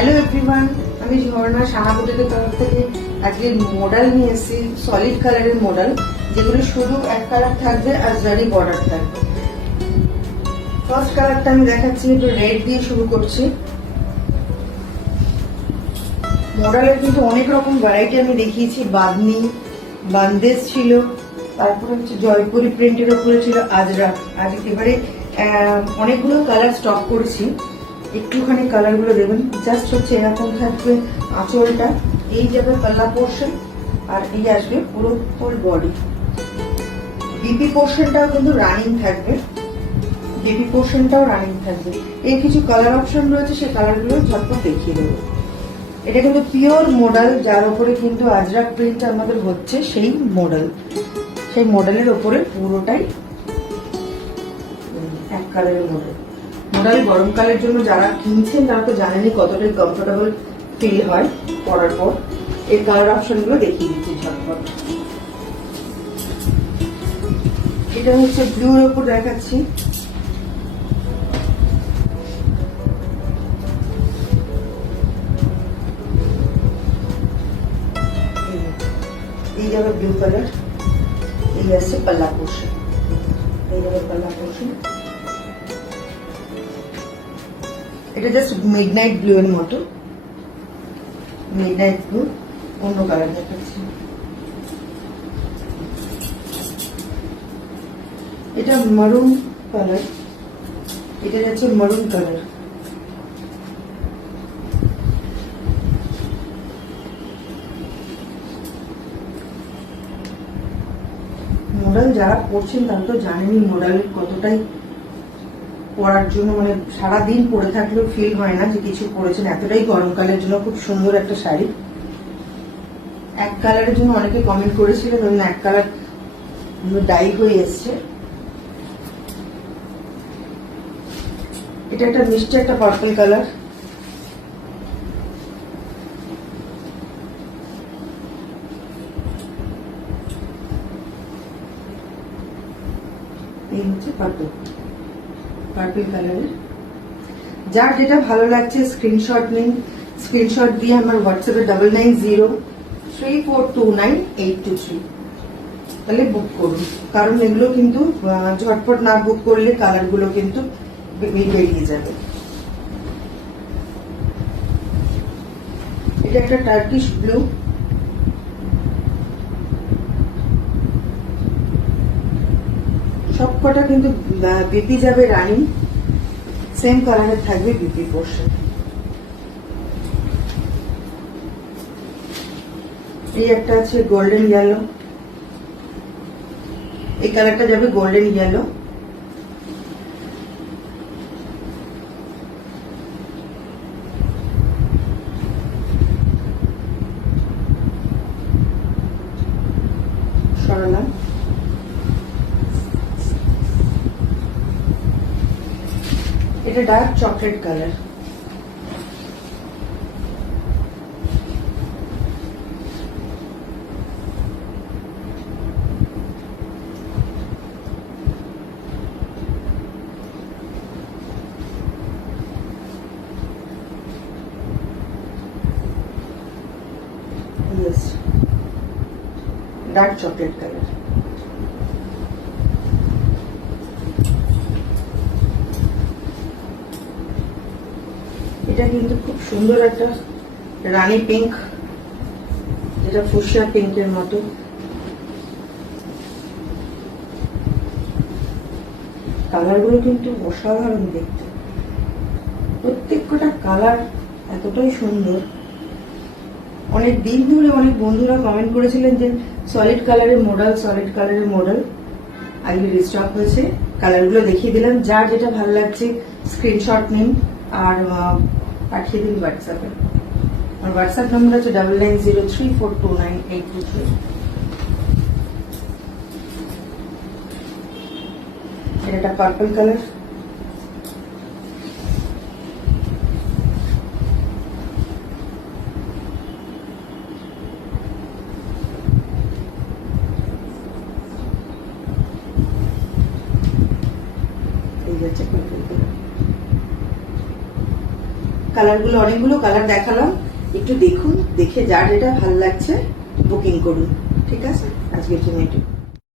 Hello everyone, আমি ঝর্ণা সাহাবুটের তরফ থেকে আজকে মডেল নিয়ে এসেছি, সলিড কালারের মডেল, যেগুলো শুধু এক কালার থাকবে আর জারি বর্ডার থাকবে। ফার্স্ট কালারটা আমি দেখাচ্ছি, একটু রেড দিয়ে শুরু করছি। মডেলের কিন্তু অনেক রকম ভ্যারাইটি আমি দেখিয়েছি, বাদনি, বান্দেজ ছিল, তারপরে হচ্ছে জয়পুরি প্রিন্টের উপরে ছিল আজরাক। আজ এবারে অনেকগুলো কালার স্টক করেছি, একটুখানি কালারগুলো দেবেন। জাস্ট হচ্ছে এরকম থাকবে আঁচলটা, এই যাবে পাল্লা পোর্শন, আর এই আসবে পুরো ফুল বডি। বিপি পোর্শনটাও কিন্তু রানিং থাকবে, বিপি পোর্শনটাও রানিং থাকবে। এই কিছু কালার অপশন রয়েছে, সেই কালারগুলো ঝটপট দেখিয়ে দেবো। এটা কিন্তু পিওর মডেল, যার উপরে কিন্তু আজরাক প্রিন্ট আমাদের হচ্ছে, সেই মডেল। সেই মডেলের উপরে পুরোটাই এক কালারের মডেল। মডেল গরমকালের জন্য যারা কিনছেন তারা তো জানেনই কতটাই কমফোর্টেবল ফিল হয় পরার পর। এই কালার অপশন গুলো দেখিয়ে দিচ্ছি ঝটপট। এটা হচ্ছে ব্লুর উপর দেখাচ্ছি, এই যাবে ব্লু কালার, এই আসছে পাল্লা পোর্শন, এই যাবে পাল্লা পোর্শন। এটা জাস্ট মিডনাইট ব্লু এর মতো, মিডনাইট ব্লু। অন্য কালার দেখাচ্ছি, এটা মারুন কালার, এটা যাচ্ছে মারুন কালার। মডেল যারা পড়ছেন তারা তো জানেনই মডেলের কতটাই পরার জন্য, মানে সারাদিন পরে থাকলেও ফিল হয় না যে কিছু পরেছেন। এতটাই গরমকালের জন্য খুব সুন্দর একটা শাড়ি। এক কালারের জন্য অনেকে কমেন্ট করেছিলেন, ধরুন এক কালার ডাই হয়ে এসছে। এটা একটা মিষ্টি একটা পার্পল কালার, এই হচ্ছে পার্পল কালারের। যার যেটা ভালো লাগছে স্ক্রিনশট নিন, স্ক্রিনশট দিয়ে আমার হোয়াটসঅ্যাপে 9903429823 তাহলে বুক করুন। কারণ এগুলো কিন্তু ঝটপট না বুক করলে কালারগুলো কিন্তু বেরিয়ে যাবে। এটা একটা টার্কিশ ব্লু, সবকটা কিন্তু বিপি যাবে রানিং, সেম কালারের থাকবে বিপি পোর্শন। এই একটা আছে গোল্ডেন ইয়েলো, এই কালারটা যাবে গোল্ডেন ইয়েলো। সরালাম। এটা dark chocolate colour, dark chocolate colour. এটা কিন্তু খুব সুন্দর একটা রানী পিঙ্ক, যেটা ফুসিয়া পিঙ্কের মতো। কালারগুলো কিন্তু অসাধারণ দেখতে, প্রত্যেকটা কালার এতটাই সুন্দর। অনেক দিন ধরে অনেক বন্ধুরা কমেন্ট করেছিলেন যে সলিড কালারের মডেল, সলিড কালারের মডেল। আজকে রিস্টক হয়েছে, কালারগুলো দেখিয়ে দিলাম। যার যেটা ভালো লাগছে স্ক্রিনশট নিন আর পাঠিয়ে দিন হোয়াটসঅ্যাপে। আর হোয়াটসঅ্যাপ নম্বর হচ্ছে 9903429823। এটা পার্পল কালার, এই যাচ্ছে পার্পল কালার। কালারগুলো অনেকগুলো কালার দেখালাম, একটু দেখুন, দেখে যার যেটা ভালো লাগছে বুকিং করুন। ঠিক আছে, আজকের জন্য এটুকু।